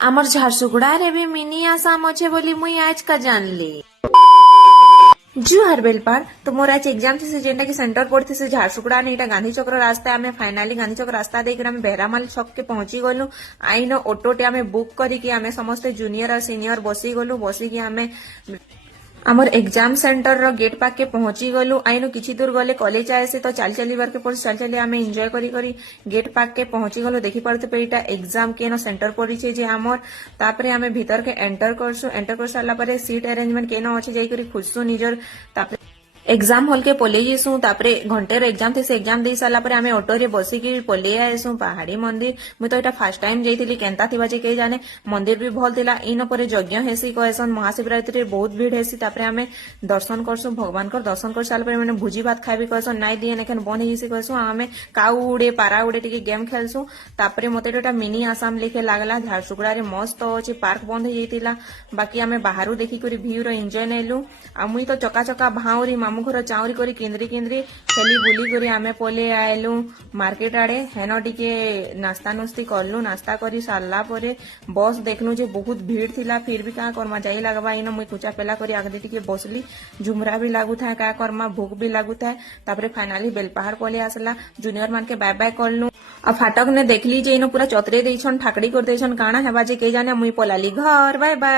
आमर झारसुगुड़ा रे भी मिनी आसाम अच्छे बोली मुई आज का जानली। जू हरबेल पार तो मोर आज एग्जाम थी जेंटा की सेंटर पड़ती से झारसुगुड़ा ने गांधी चौक रास्ता आमे फाइनाली गांधी चौक रास्ता देकर आमे बेहरामाल छक के पहुंची गलु। आईन ऑटोटे आमे बुक करी आमे समस्ते जूनियर और सीनियर बसी गलु। बसिकी आमे आमर एग्जाम सेंटर रो गेट पाके पहुंची गलु। आईनु किछि दूर गले कॉलेज आए से तो चल चली बार के पड़ चल चली आमे एंजॉय करी करी गेट पाके पहुंची गलु। देखि पड़ते पे इटा एग्जाम केनो सेंटर पड़ी छे जे आमर तापरे आमे भीतर के एंटर करसु। एंटर कर साला परे सीट अरेंजमेंट केनो अछि जाई करी खुजसु निजर तापरे एग्जाम हॉल के पले जेसु। तापरे घंटे एग्जाम थे से एग्जाम दे साला परे आमे ऑटो रे बसिकी पले आएसु पहाड़ी मंदिर। मुई तो एटा फर्स्ट टाइम जाइतिली केंता थिबा जे के जाने मंदिर भी भल थिला। इन परे यज्ञ हेसी कहसन महाशिवरात्रि बहुत भीड़ हेसी। तापरे आमे दर्शन करसु भगवान कर दर्शन कर साला परे माने भुजी भात खाइबी कहसन नाइ दिए नेखन बन हेसी कहसु। आमे काउ उड़े पारा उड़े टिके गेम खेलसु। तापरे मते एटा मिनी आसाम लिखे लागला। झारसुगुड़ा रे मस्त अछि पार्क बंद हो जाइतिला। बाकी आमे बाहरु देखि करी व्यू रो एंजॉय नेलु। आ मुई तो चका चका भाउरी मामू घर चाउरी करी केंद्री केंद्री खेली बुली करी आमे पले आएलु मार्केट आड़े। हेनो टिके नास्ता नुस्ती करलु। नास्ता करी सारला परे बस देखलु जे बहुत भीड़ थिला। फिर भी का करमा जाई लागबा। इन मुई कुचा पेला करी आगदे टिके बसली। झुमरा भी लागू था का करमा भूख भी लागू था। तापरे फाइनाली बेलपहाड़ पले आसला। जूनियर मान के बाय बाय करलु। आ फाटक ने देखली जे इन पूरा चतरे देछन ठाकड़ी कर देछन काना हेबा जे के जाने मुई पलाली घर बाय बाय।